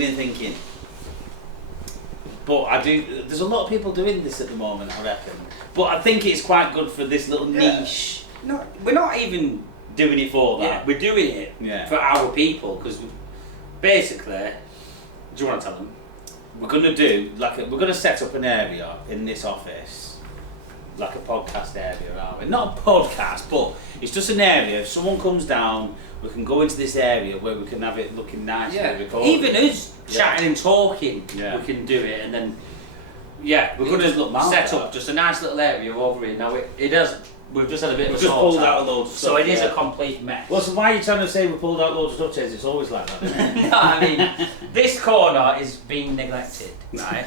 been thinking. But I do. There's a lot of people doing this at the moment, I reckon. But I think it's quite good for this little niche. No, we're not even doing it for that. Yeah, we're doing it for our people because basically. Do you want to tell them? We're gonna do we're gonna set up an area in this office, like a podcast area, aren't we? Not a podcast, but it's just an area. If someone comes down, we can go into this area where we can have it looking nice. Yeah. Even us chatting and talking, we can do it, and then we're gonna set up just a nice little area over here. Now it has. We've just had a bit of a just pulled out a load of stuff. So it is a complete mess. Well, so why are you trying to say we pulled out loads of stuff, Chase? It's always like that, isn't it? No, I mean, this corner is being neglected, right?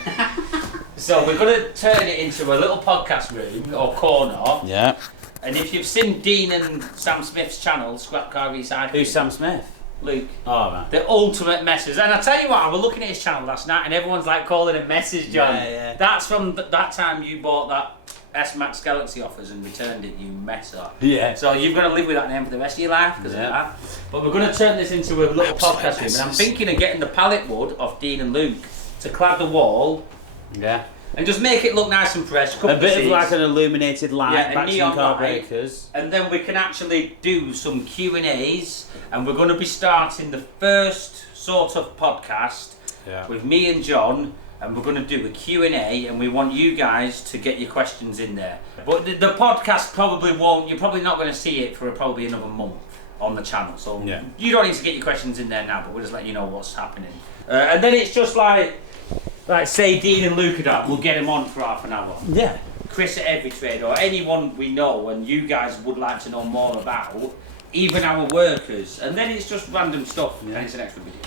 So we're going to turn it into a little podcast room or corner. Yeah. And if you've seen Dean and Sam Smith's channel, Scrap Car Recycling. Who's Sam Smith? Luke. Oh, man. The ultimate messers. And I tell you what, I was looking at his channel last night and everyone's like calling him Messers John. Yeah. That's from that time you bought that S-Max Galaxy offers and returned it, you messer. Yeah. So you've got to live with that name for the rest of your life because of that. But we're going to turn this into a little podcast room, and I'm thinking of getting the pallet wood of Dean and Luke to clad the wall. Yeah. And just make it look nice and fresh. A bit of like an illuminated light, Baxenden car breakers. And then we can actually do some Q&As, and we're going to be starting the first sort of podcast with me and John. And we're going to do a Q&A, and we want you guys to get your questions in there. But the podcast probably won't, you're probably not going to see it for probably another month on the channel. So you don't need to get your questions in there now, but we'll just let you know what's happening. And then it's just like say Dean and Luke are down, we'll get them on for half an hour. Yeah. Chris at Every Trade, or anyone we know and you guys would like to know more about, even our workers. And then it's just random stuff, and it's an extra video.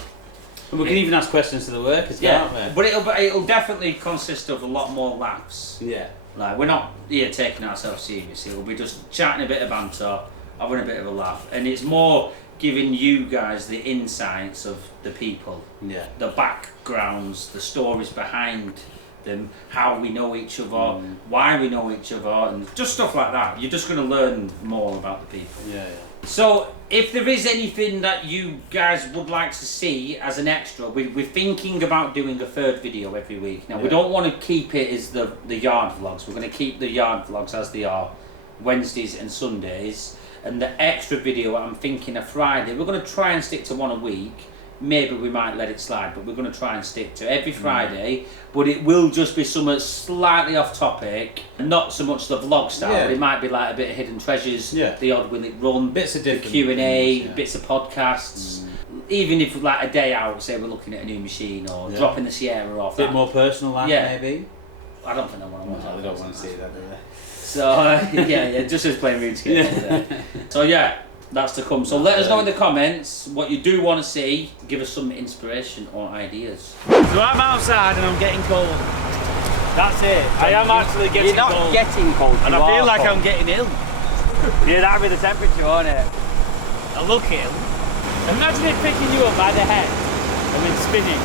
And we can even ask questions to the workers, can't we? But it'll definitely consist of a lot more laughs. Yeah. Like, we're not here taking ourselves seriously. We'll be just chatting a bit of banter, having a bit of a laugh, and it's more giving you guys the insights of the people, the backgrounds, the stories behind them, how we know each other, why we know each other, and just stuff like that. You're just going to learn more about the people. Yeah. So, if there is anything that you guys would like to see as an extra, we're thinking about doing a third video every week. Now, we don't want to keep it as the yard vlogs. We're going to keep the yard vlogs as they are, Wednesdays and Sundays. And the extra video, I'm thinking of Friday. We're going to try and stick to one a week. Maybe we might let it slide, but we're going to try and stick to every Friday. But it will just be something slightly off topic, not so much the vlog style. But it might be like a bit of hidden treasures, the odd will it run, bits of different Q&A, bits of podcasts. Even if like a day out, say we're looking at a new machine or dropping the Sierra off. A bit more personal, maybe. I don't think they want to watch that. They don't want to see that, do they? So just as playing RuneScape. So that's to come. So let us know in the comments what you do want to see. Give us some inspiration or ideas. So I'm outside and I'm getting cold. That's it. I am actually getting cold. You're not getting cold. And I feel like I'm getting ill. Yeah, that'd be the temperature, won't it? I look ill. Imagine it picking you up by the head and then spinning.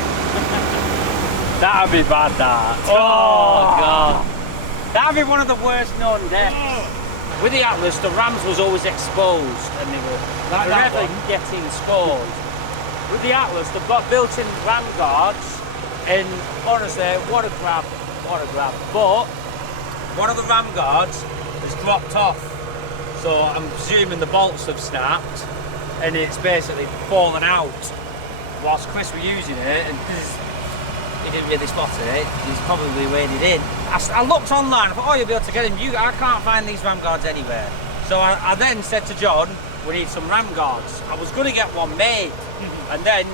That'd be bad, that. Oh, God. That'd be one of the worst known deaths. With the Atlas, the rams was always exposed and they were forever getting scored. With the Atlas, they've got built-in ram guards, and honestly, what a grab. But one of the ram guards has dropped off, so I'm presuming the bolts have snapped, and it's basically fallen out whilst Chris were using it, and because he didn't really spot it, he's probably waded in. I looked online, I thought, oh, you'll be able to get him. I can't find these ram guards anywhere. So I then said to John, we need some ram guards. I was going to get one made. And then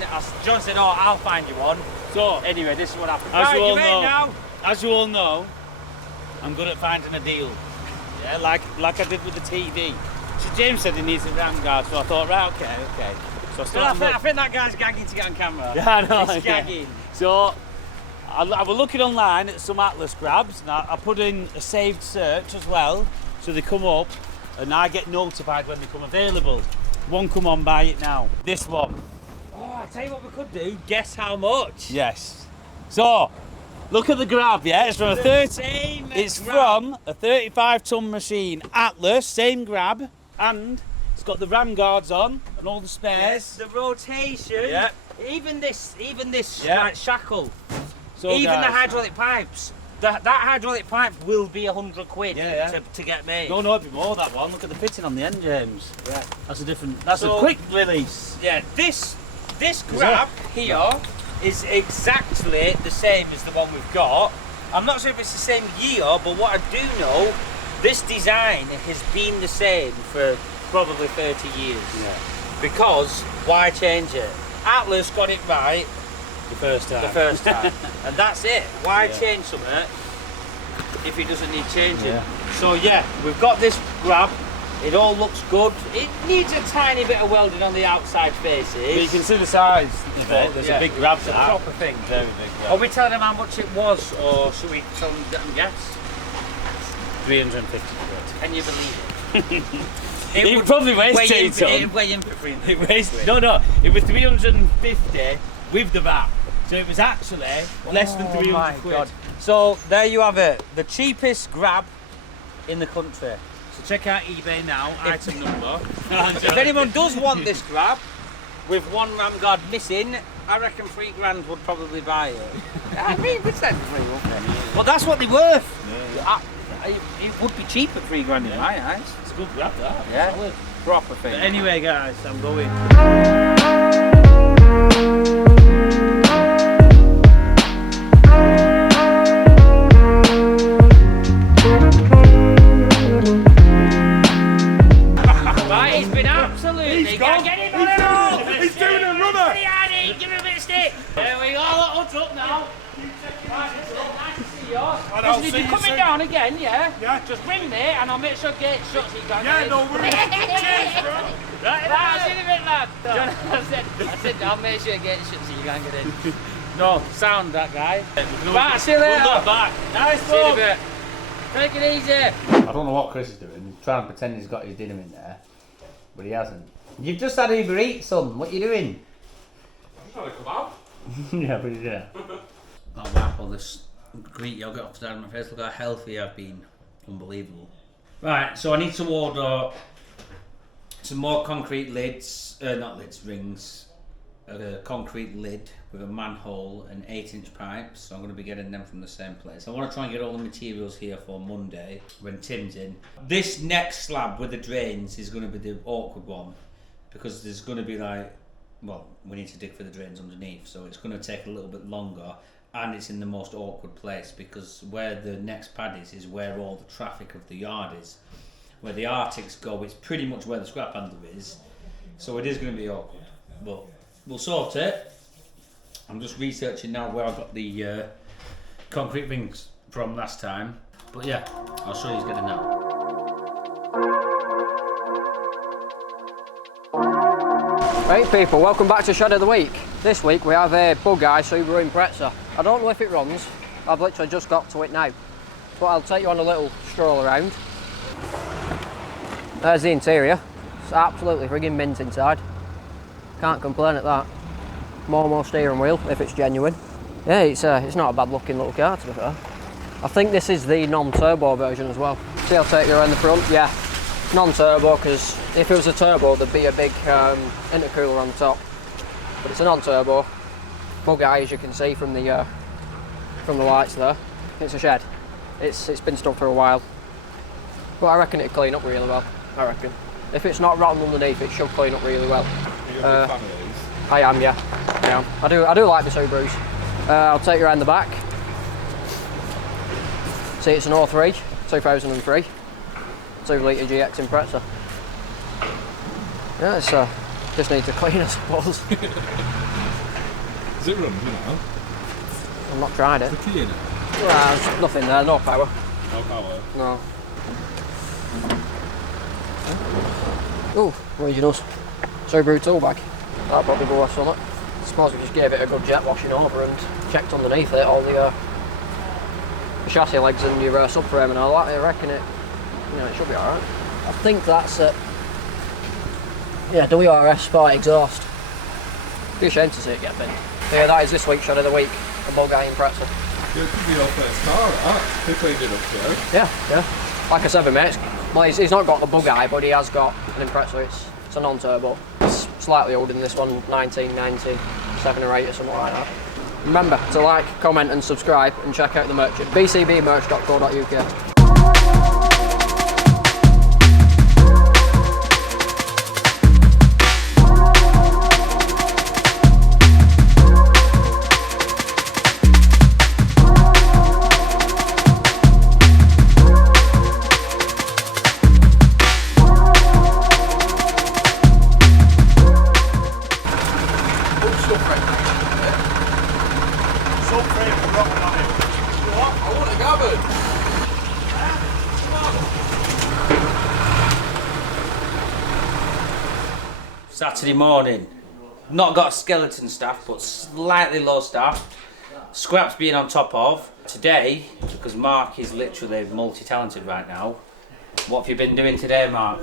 John said, oh, I'll find you one. So anyway, this is what happened. As you all know, I'm good at finding a deal. Yeah, like I did with the TV. So James said he needs a ram guard, so I thought, right, okay. So I think that guy's gagging to get on camera. Yeah, I know. He's gagging. So I was looking online at some Atlas grabs, and I put in a saved search as well, so they come up, and I get notified when they come available. One come on, buy it now. This one. Oh, I tell you what we could do. Guess how much? Yes. So, look at the grab, yeah? It's from from a 35-ton machine. Atlas, same grab, and it's got the ram guards on and all the spares. Yes, the rotation. Yeah. even this Yeah. like, shackle, So even guys, the hydraulic pipes, that hydraulic pipe will be £100 Yeah. to get made. No, it'd be more that one. Look at the fitting on the end, James. Yeah. That's a different. That's So- a quick release. Yeah, this grab here is exactly the same as the one we've got. I'm not sure if it's the same year, but what I do know, this design has been the same for probably 30 years. Yeah. Because why change it? Atlas got it right The first time. the first time, and that's it. Why Yeah. change something if it doesn't need changing? Yeah. So yeah, we've got this grab. It all looks good. It needs a tiny bit of welding on the outside faces. But you can see the size of it. There's Yeah, a big grab it's to a that. proper thing. Very big grab. Are we telling them how much it was, or should we tell them let them guess? 350 Can you believe it? It probably weighs weigh in, 2 ton. it'd weigh in for 350 It weighs, quid. no, it was 350 with the VAT. So it was actually less than 300 my quid. God. So there you have it, the cheapest grab in the country. So check out eBay now, item number. If anyone does want this grab with one ram guard missing, I reckon £3 would probably buy it. I mean, it's that free, won't it? Well, that's what they're worth. It would be cheap at £3 in my eyes. It's a good grab that. Yeah. Solid. Proper thing. But anyway guys, I'm going. Right, he's been absolutely. He's gone. Get him on it all! He's doing a runner. Give him a bit of stick. There we go. Look, up now. Right, nice to see you. Listen, if you're coming down again, yeah, just ring me and I'll make sure gate shuts. So you can't get in. no worries. Cheers, bro. Right, see you in a bit, lad. I said, I'll make sure gate shuts so you can't get in. No, sound that guy. Right, see you later. We'll look back. Nice See you in a one. bit. Take it easy. I don't know what Chris is doing. He's trying to pretend he's got his dinner in there, but he hasn't. You've just had Uber Eats, son. What are you doing? I'm trying to come out. Yeah, but yeah. I'll wipe all this Greek yogurt off the side of my face. Look how healthy I've been. Unbelievable. Right, so I need to order some more concrete lids, not lids, rings. A concrete lid with a manhole and 8-inch pipes. So I'm going to be getting them from the same place. I want to try and get all the materials here for Monday when Tim's in. This next slab with the drains is going to be the awkward one because there's going to be we need to dig for the drains underneath, so it's going to take a little bit longer, and it's in the most awkward place because where the next pad is where all the traffic of the yard is. Where the Arctics go, it's pretty much where the scrap handler is, so it is going to be awkward, but we'll sort it. I'm just researching now where I got the concrete rings from last time, but yeah, I'll show you getting now. Right people, welcome back to Shed of the Week. This week we have a Bug-Eye Subaru Impreza. I don't know if it runs, I've literally just got to it now. But I'll take you on a little stroll around. There's the interior. It's absolutely frigging mint inside. Can't complain at that. More steering wheel if it's genuine. Yeah, it's not a bad looking little car to be fair. I think this is the non-turbo version as well. See, I'll take you around the front. Yeah, non-turbo, because if it was a turbo there'd be a big intercooler on the top. But it's a non-turbo. Bug-Eye, as you can see from the lights there. It's a shed. It's been stuck for a while. But I reckon it'll clean up really well. I reckon. If it's not rotten underneath, it should clean up really well. You're a big fan of these? I am, yeah. I am. I do like the Subarus. I'll take you around the back. See, it's an 03, 2003. 2 litre GX Impreza. Yeah, it's just need to clean, I suppose. Does it run, you know? I've not tried it. The key in it? There's nothing there, no power. No power. No. Oh, originals. Subaru tool bag. That'll probably go worth something. I suppose we just gave it a good jet washing over and checked underneath it, all the chassis legs and your subframe and all that. I reckon it should be alright. I think that's it. Yeah, WRS Sport exhaust. Be a shame to see it get bent. Yeah, that is this week's Shed of the Week. A Bug-Eye Impreza. Yeah, it could be your first car, that. They cleaned it up today. Yeah. Like I said, my mate, well, he's not got the Bug-Eye, but he has got an Impreza. It's a non-turbo. It's slightly older than this one, 1990. 7 or 8 or something like that. Remember to like, comment and subscribe and check out the merch at bcbmerch.co.uk. Saturday morning. Not got skeleton staff, but slightly low staff. Scraps being on top of. Today, because Mark is literally multi-talented right now, what have you been doing today, Mark?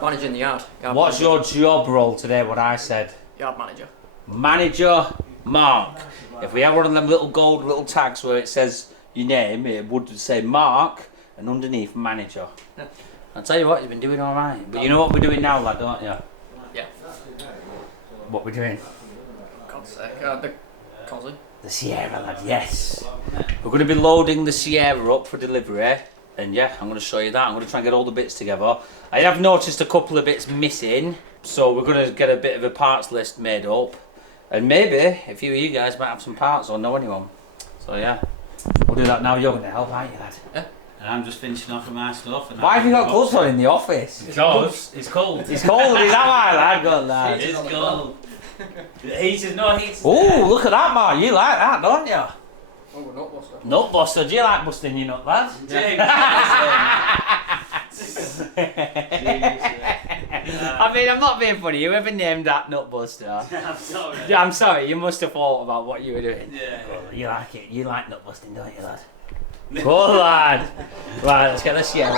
Managing the yard. What's your job role today, what I said? Yard manager. Manager Mark. If we have one of them little gold little tags where it says your name, it would say Mark and underneath manager. I'll tell you what, you've been doing alright. But you know what we're doing now, lad, don't you? Yeah. What we're doing? God's sake, the Cosy. The Sierra, lad, yes. We're going to be loading the Sierra up for delivery. And yeah, I'm going to show you that. I'm going to try and get all the bits together. I have noticed a couple of bits missing. So we're going to get a bit of a parts list made up. And maybe a few of you guys might have some parts or know anyone. So yeah, we'll do that now. You're going to help, aren't you, lad? Yeah. And I'm just finishing off with my stuff. And Why have you got gloves on in the office? Because it's cold. It's cold, is that why, lad? Got that. It's cold. The heaters, no heaters. Oh, look at that, man. You like that, don't you? Oh, we're not buster. Nut buster. Do you like busting your nut, lad? James. I mean, I'm not being funny. Whoever named that nut buster. I'm sorry. Yeah, I'm sorry. You must have thought about what you were doing. Yeah. You like it. You like nut busting, don't you, lad? Good lad. Right, let's get the Sierra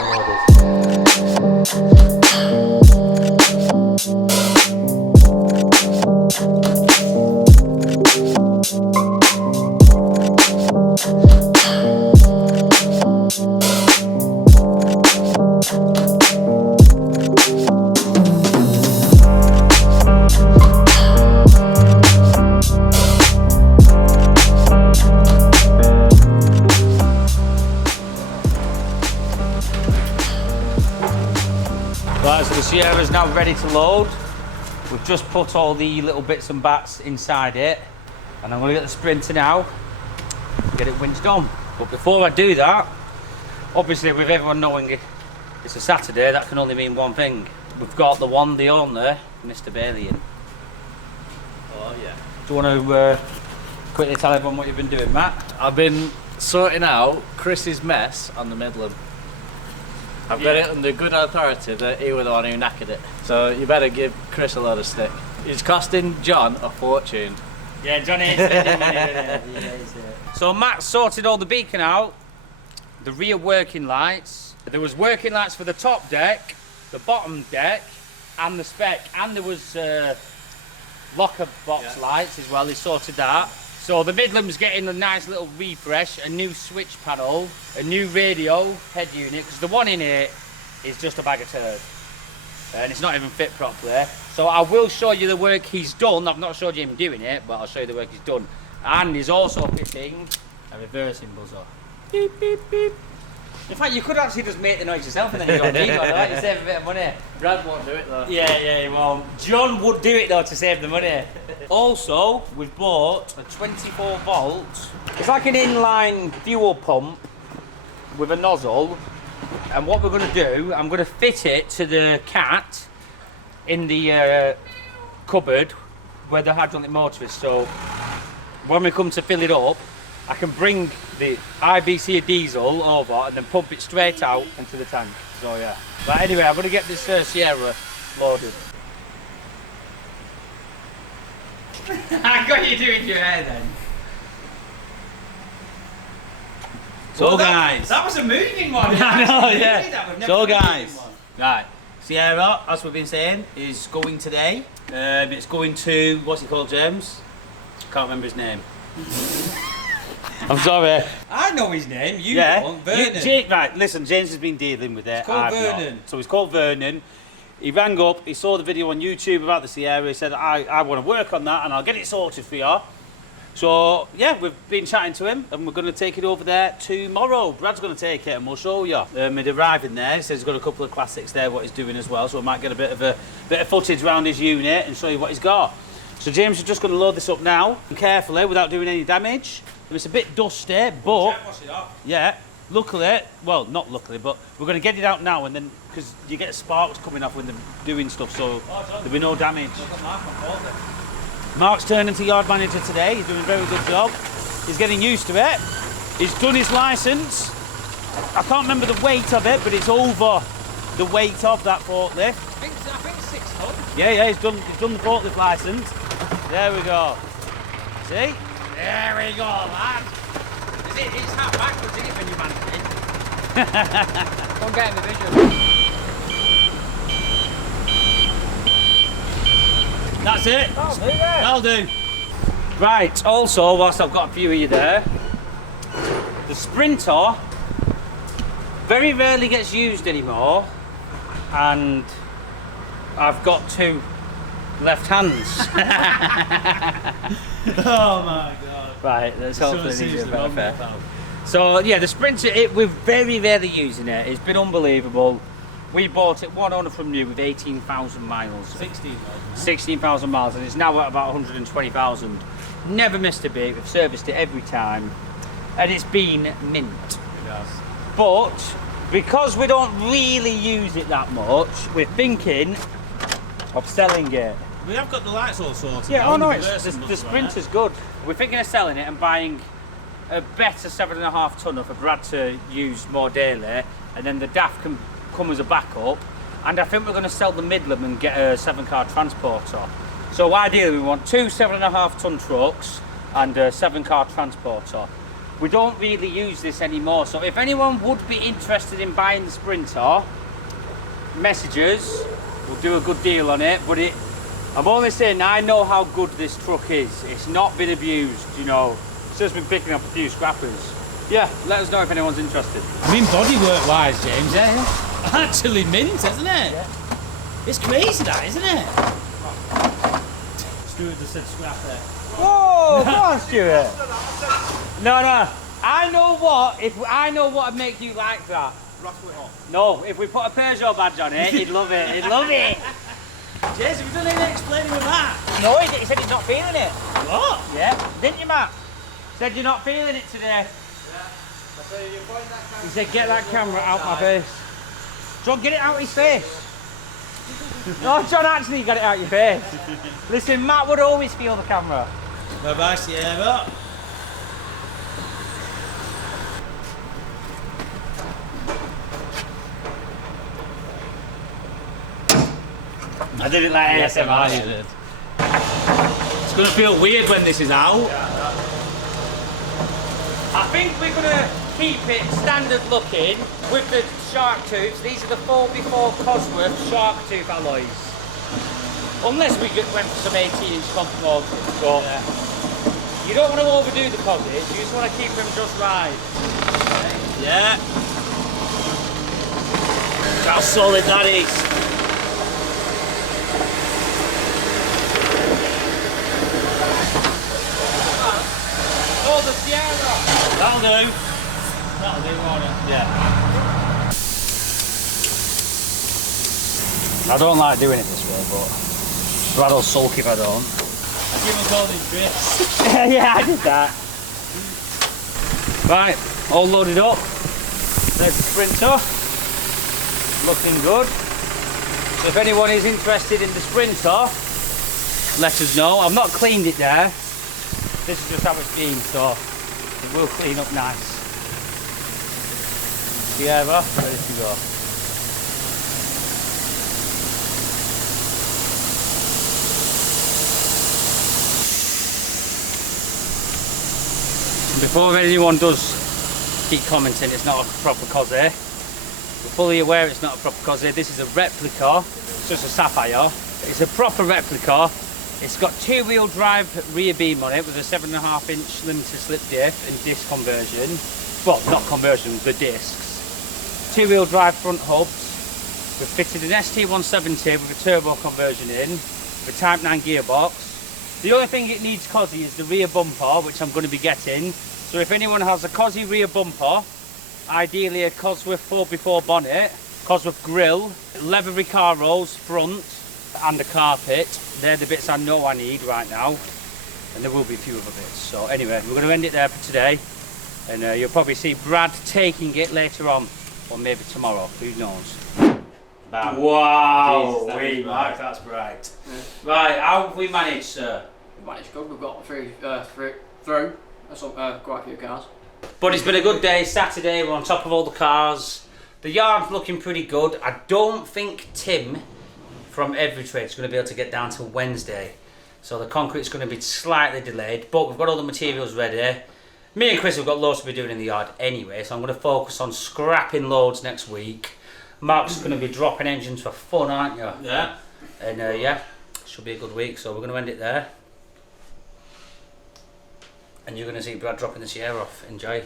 Right, so the Sierra's now ready to load. We've just put all the little bits and bats inside it, and I'm going to get the Sprinter now, get it winched on. But before I do that, obviously with everyone knowing it's a Saturday, that can only mean one thing. We've got the one, the only, Mr. Bailey in. Oh yeah. Do you want to quickly tell everyone what you've been doing, Matt? I've been sorting out Chris's mess on the Midland. I've got it under good authority that he was the one who knackered it. So you better give Chris a load of stick. It's costing John a fortune. Yeah, Johnny ain't spending money, yeah. So Matt sorted all the beacon out, the rear working lights. There was working lights for the top deck, the bottom deck, and the spec, and there was locker box lights as well. He sorted that. So the Midland's getting a nice little refresh, a new switch panel, a new radio head unit, because the one in here is just a bag of turd. And it's not even fit properly. So I will show you the work he's done. I've not showed you him doing it, but I'll show you the work he's done. And he's also fitting a reversing buzzer. Beep, beep, beep. In fact, you could actually just make the noise yourself and then you don't need one, right? You save a bit of money. Brad won't do it though. Yeah, well, John would do it though to save the money. Also, we've bought a 24 volt. It's like an inline fuel pump with a nozzle. And what we're going to do, I'm going to fit it to the cat in the cupboard where the hydraulic motor is. So when we come to fill it up, I can bring the IBC diesel over and then pump it straight out into the tank. So yeah. But anyway, I'm going to get this Sierra loaded. I got you doing your hair then. So guys, That was a moving one. I know, yeah. We've never So done a guys, moving one. right, Sierra, as we've been saying, is going today. It's going to, what's it called, James? Can't remember his name. I'm sorry. I know his name. You don't. Vernon. Right, listen, James has been dealing with it. It's called I've not. Vernon. So it's called Vernon. He rang up, he saw the video on YouTube about the Sierra, he said, I want to work on that and I'll get it sorted for you. So, yeah, we've been chatting to him and we're going to take it over there tomorrow. Brad's going to take it and we'll show you. He'd arrive in there, he says he's got a couple of classics there, what he's doing as well, so we might get a bit of footage around his unit and show you what he's got. So James is just going to load this up now, carefully, without doing any damage. It's a bit dusty, but... Yeah, luckily, well, not luckily, but we're going to get it out now and then, because you get sparks coming off when they're doing stuff, so there'll be no damage. Mark's turned into yard manager today. He's doing a very good job. He's getting used to it. He's done his licence. I can't remember the weight of it, but it's over the weight of that forklift. I think it's 6 tons. Yeah, he's done the forklift licence. There we go. See? There we go, lad. It's half backwards, isn't it, when you manage it? Don't get in the vision. That's it. That'll do. Right, also, whilst I've got a few of you there, the Sprinter very rarely gets used anymore, and I've got 2 left hands. Oh my God. Right, that's hopefully easier better. So yeah, the Sprinter, we're very rarely using it. It's been unbelievable. We bought it, one owner from new, with 18,000 miles. 16,000 miles, and it's now at about 120,000. Never missed a beat. We've serviced it every time, and it's been mint. It has. But because we don't really use it that much, we're thinking of selling it. We have got the lights all sorted. Yeah, now, oh no, and the Sprinter's good. We're thinking of selling it and buying a better 7.5 tonner for Brad to use more daily, and then the DAF can come as a backup. And I think we're going to sell the Midland and get a 7-car transporter. So ideally we want 2 7.5 ton trucks and a 7-car transporter. We don't really use this anymore, so if anyone would be interested in buying the Sprinter, messages, we'll do a good deal on it. But I'm only saying I know how good this truck is. It's not been abused, you know. It's just been picking up a few scrappers. Yeah, let us know if anyone's interested. I mean, bodywork wise, James, actually mint, isn't it? Yeah. It's crazy, that, isn't it? Stuart just said scrap there. Whoa, come on, Stuart. No. I know what would make you like that. Ruffle it off. No, if we put a Peugeot badge on it, he'd love it. He'd love it. James, have you done any explaining with that? No, he said he's not feeling it. What? Yeah, didn't you, Matt? Said you're not feeling it today. He said, get that camera out my face. John, get it out his face. No, John, actually got it out your face. Listen, Matt would always feel the camera. Bye-bye, Sierra. I did it like ASMR. You did. It's going to feel weird when this is out. I think we're going to keep it standard looking with the shark tooths. These are the 4x4 Cosworth shark tooth alloys. Unless we went for some 18-inch comp. But you don't want to overdo the posits, you just want to keep them just right. Yeah. How solid that is. Oh, the Sierra! That'll do. That'll do, won't it? Yeah. I don't like doing it this way, but Brad will sulk if I don't. I give him all these bits. Yeah, I did that. Right, all loaded up. There's the Sprinter. Looking good. So if anyone is interested in the Sprinter, let us know. I've not cleaned it there. This is just how it's been, so it will clean up nice. Sierra, ready to go. Before anyone does keep commenting it's not a proper Cosy, we're fully aware it's not a proper Cosy. This is a replica, it's just a Sapphire. It's a proper replica. It's got 2-wheel drive rear beam on it with a 7.5-inch limited slip diff and disc conversion. Well, not conversion, the discs. 2-wheel drive front hubs. We've fitted an ST170 with a turbo conversion in, with a Type 9 gearbox. The only thing it needs cosy is the rear bumper, which I'm going to be getting. So if anyone has a cosy rear bumper, ideally a Cosworth 4x4 bonnet, Cosworth grille, leather Recaros front, and a carpet, they're the bits I know I need right now. And there will be a few other bits. So anyway, we're going to end it there for today. And you'll probably see Brad taking it later on, or maybe tomorrow, who knows. Bam. Wow, Jesus, Mark, that's bright. Right, how have we managed, sir? We've managed good. We've got through quite a few cars. But it's been a good day, Saturday, we're on top of all the cars. The yard's looking pretty good. I don't think Tim from Every Trade's going to be able to get down till Wednesday. So the concrete's going to be slightly delayed, but we've got all the materials ready. Me and Chris have got loads to be doing in the yard anyway, so I'm going to focus on scrapping loads next week. Mark's going to be dropping engines for fun, aren't you? Yeah. And yeah, should be a good week, so we're going to end it there. And you're going to see Brad dropping the Sierra off. Enjoy.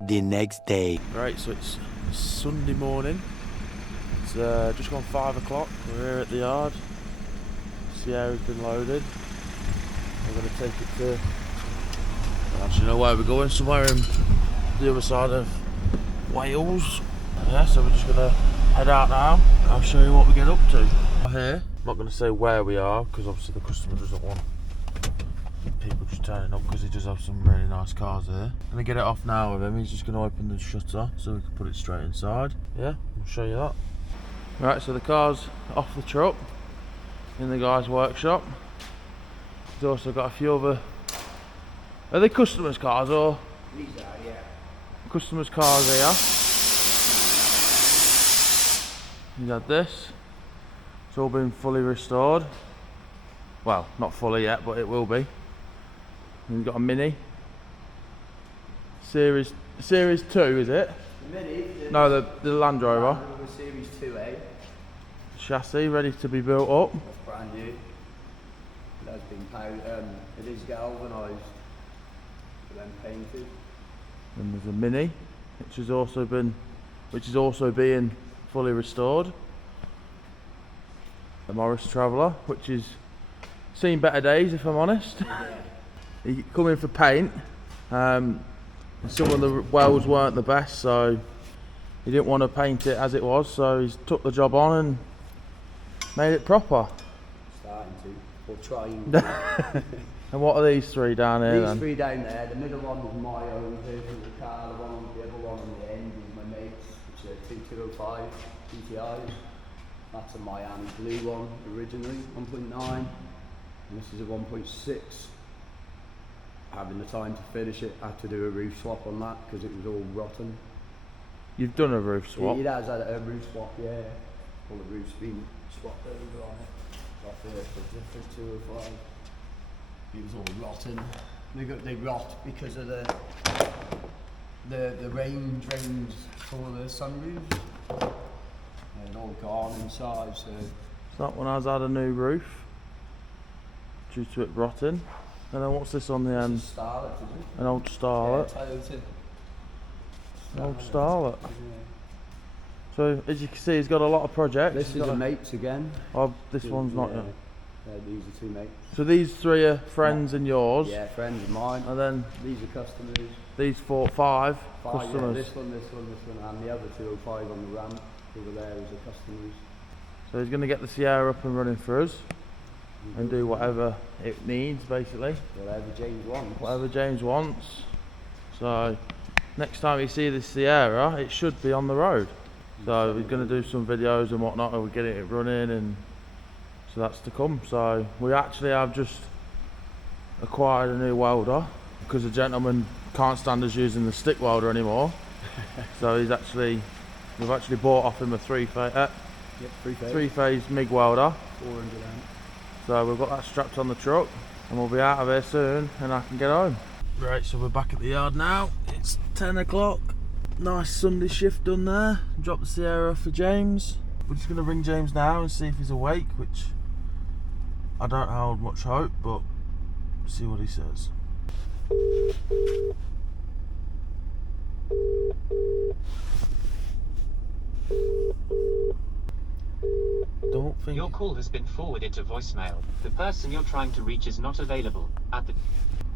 The next day. Right, so it's Sunday morning. It's just gone 5 o'clock. We're here at the yard. Sierra's been loaded. We're going to take it to... I don't actually know where we're going. Somewhere in the other side of Wales. Yeah, so we're just going to head out now. I'll show you what we get up to. Here. I'm not going to say where we are because obviously the customer doesn't want people just turning up because he does have some really nice cars here. I'm going to get it off now with him. He's just going to open the shutter so we can put it straight inside. Yeah, I'll show you that. Right, so the car's off the truck in the guy's workshop. He's also got a few other... Are they customers' cars or? These are, yeah. Customers' cars here. He's had this. It's all been fully restored. Well, not fully yet, but it will be. And you've got a Mini. Series 2, is it? The Mini? No, the Land Rover. Series 2A. Chassis ready to be built up. That's brand new. It has been powdered. It is galvanised. But then painted. And there's a Mini, which is also being fully restored. The Morris Traveller, which is seen better days, if I'm honest. He come in for paint. Some of the welds weren't the best, so he didn't want to paint it as it was, so he's took the job on and made it proper. Starting to, or trying. And what are these three down here then? These three down there. The middle one is my own version of the car. The other one on the end is my mate's, which are 2205 GTIs. That's a Miami blue one originally, 1.9. And this is a 1.6. Having the time to finish it, I had to do a roof swap on that because it was all rotten. You've done a roof swap? It has had a roof swap, yeah. All the roof's been swapped over on it. Off here for different 205. It was all rotten. They rot because of the rain drains for the sunroofs. And all gone inside, so That one has had a new roof due to it rotting. And then what's this on the end? Starlet, is it? An old Starlet. Yeah, Toyota. An old Starlet. So as you can see, he's got a lot of projects. This is a mate's again. Oh, this one's not yet. Yeah, these are two mates. So these three are friends and yours. Yeah, friends of mine. And then These are customers. these five Five, customers. yeah, this one, and the other 205 on the ramp over there is the customers. So he's going to get the Sierra up and running for us and do whatever it needs, basically. Whatever James wants. Whatever James wants. So next time you see this Sierra, it should be on the road. So we're going to do some videos and whatnot, and we're getting it running, and so that's to come. So we actually have just acquired a new welder because the gentleman can't stand us using the stick welder anymore. So we've actually bought off him a three-phase MIG welder. 400 amp. So we've got that strapped on the truck and we'll be out of here soon and I can get home. Right, so we're back at the yard now. It's 10 o'clock. Nice Sunday shift done there. Drop the Sierra off for James. We're just going to ring James now and see if he's awake, which I don't hold much hope, but see what he says. call has been forwarded to voicemail. The person you're trying to reach is not available at the...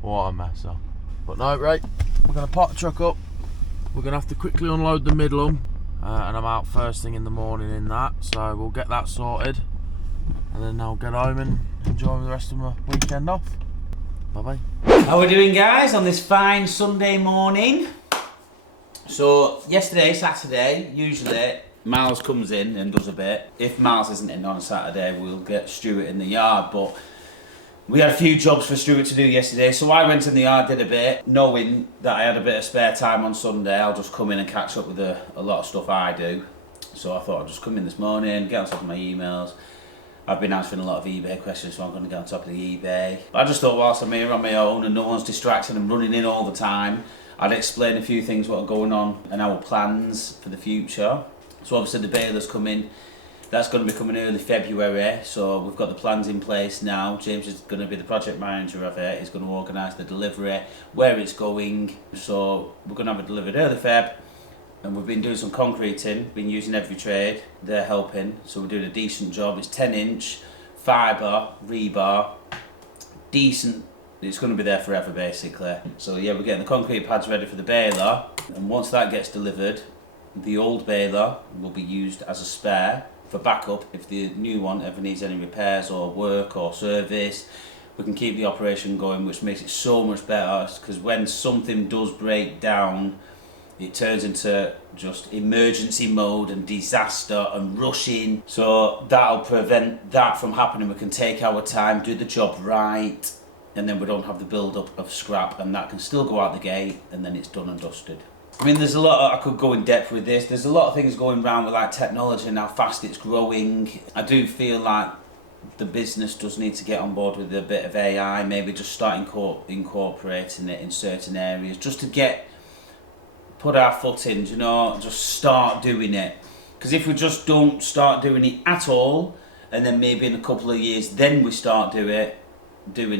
What a mess up. But no, right, we're going to park the truck up. We're going to have to quickly unload the Midland. And I'm out first thing in the morning in that. So we'll get that sorted. And then I'll get home and enjoy the rest of my weekend off. Bye-bye. How are we doing, guys, on this fine Sunday morning? So, yesterday, Saturday, usually Miles comes in and does a bit. If Miles isn't in on a Saturday, we'll get Stuart in the yard, but we had a few jobs for Stuart to do yesterday, so I went in the yard, did a bit, knowing that I had a bit of spare time on Sunday. I'll just come in and catch up with a lot of stuff I do. So I thought I'd just come in this morning, get on top of my emails. I've been answering a lot of eBay questions, so I'm going to get on top of the eBay. I just thought whilst I'm here on my own and no one's distracting and running in all the time, I'd explain a few things what are going on and our plans for the future. So obviously the baler's coming. That's going to be coming early February, so we've got the plans in place now. James is going to be the project manager of it. He's going to organise the delivery, where it's going. So we're going to have it delivered early Feb, and we've been doing some concreting, been using every trade. They're helping, so we're doing a decent job. It's 10-inch, fibre, rebar, decent. It's going to be there forever, basically. So yeah, we're getting the concrete pads ready for the baler, and once that gets delivered, the old baler will be used as a spare for backup if the new one ever needs any repairs or work or service. We can keep the operation going, which makes it so much better, because when something does break down, it turns into just emergency mode and disaster and rushing. So that'll prevent that from happening. We can take our time, do the job right, and then we don't have the build-up of scrap, and that can still go out the gate, and then it's done and dusted. I mean, there's a lot I could go in depth with this. There's a lot of things going around with like technology and how fast it's growing. I do feel like the business does need to get on board with a bit of AI, maybe just start incorporating it in certain areas, just to put our foot in, you know, just start doing it. Because if we just don't start doing it at all, and then maybe in a couple of years, then we start doing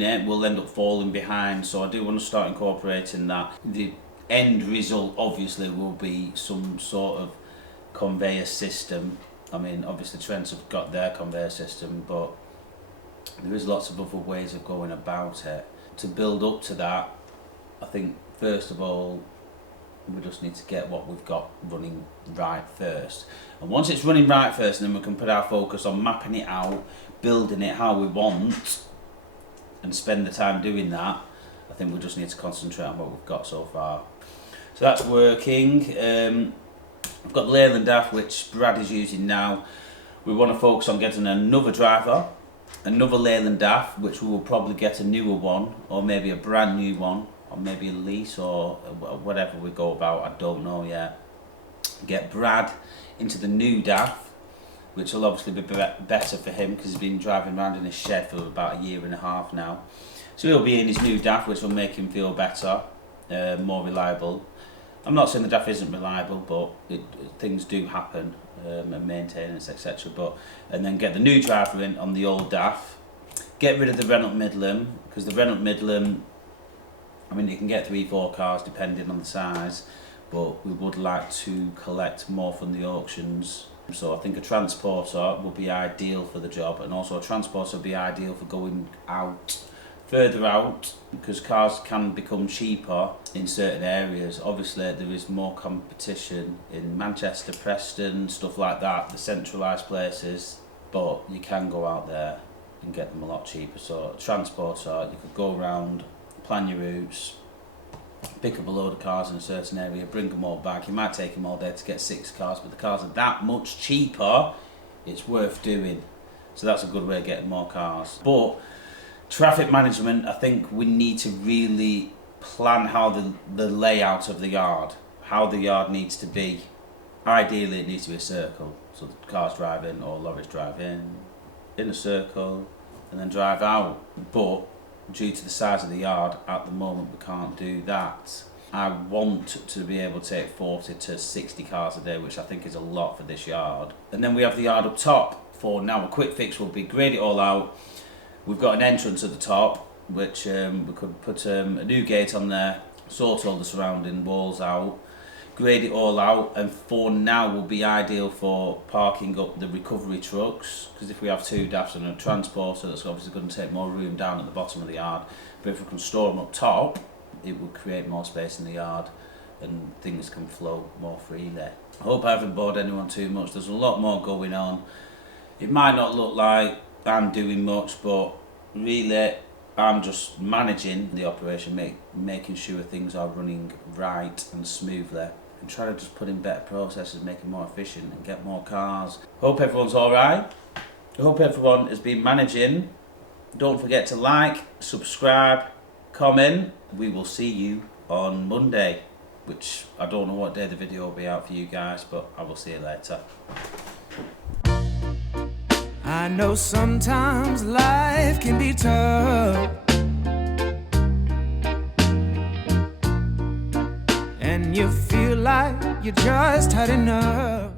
it, we'll end up falling behind. So I do want to start incorporating that. The end result obviously will be some sort of conveyor system. I mean, obviously Trents have got their conveyor system, but there is lots of other ways of going about it. To build up to that, I think first of all we just need to get what we've got running right first, and once it's running right first, then we can put our focus on mapping it out, building it how we want, and spend the time doing that. I think we just need to concentrate on what we've got so far. So that's working. I've got the Leyland DAF, which Brad is using now. We want to focus on getting another driver, another Leyland DAF, which we will probably get a newer one, or maybe a brand new one, or maybe a lease, or whatever we go about, I don't know yet. Get Brad into the new DAF, which will obviously be better for him, because he's been driving around in his shed for about a year and a half now. So he'll be in his new DAF, which will make him feel better, more reliable. I'm not saying the DAF isn't reliable, but things do happen, and maintenance, etc. And then get the new driver in on the old DAF. Get rid of the Renault Midland, because the Renault Midland, I mean, you can get 3-4 cars depending on the size, but we would like to collect more from the auctions. So I think a transporter would be ideal for the job, and also a transporter would be ideal for going out, further out, because cars can become cheaper in certain areas. Obviously there is more competition in Manchester, Preston, stuff like that, the centralised places, but you can go out there and get them a lot cheaper. So a transporter, you could go around, plan your routes, pick up a load of cars in a certain area, bring them all back. You might take them all day to get 6 cars, but the cars are that much cheaper, it's worth doing. So that's a good way of getting more cars. But traffic management, I think we need to really plan how the layout of the yard, how the yard needs to be. Ideally it needs to be a circle, so the cars drive in or lorries drive in a circle and then drive out. But due to the size of the yard at the moment, we can't do that. I want to be able to take 40 to 60 cars a day, which I think is a lot for this yard. And then we have the yard up top. For now, a quick fix will be grade it all out. We've got an entrance at the top, which we could put a new gate on there, sort all the surrounding walls out, grade it all out, and for now will be ideal for parking up the recovery trucks, because if we have 2 DAFs and a transporter, that's obviously going to take more room down at the bottom of the yard. But if we can store them up top, it will create more space in the yard and things can flow more freely. I hope I haven't bored anyone too much. There's a lot more going on. It might not look like I'm doing much, but really I'm just managing the operation, making sure things are running right and smoothly, and trying to just put in better processes, make it more efficient and get more cars. Hope everyone's alright. I hope everyone has been managing. Don't forget to like, subscribe, comment. We will see you on Monday, which I don't know what day the video will be out for you guys, but I will see you later. I know sometimes life can be tough, and you feel like you just had enough.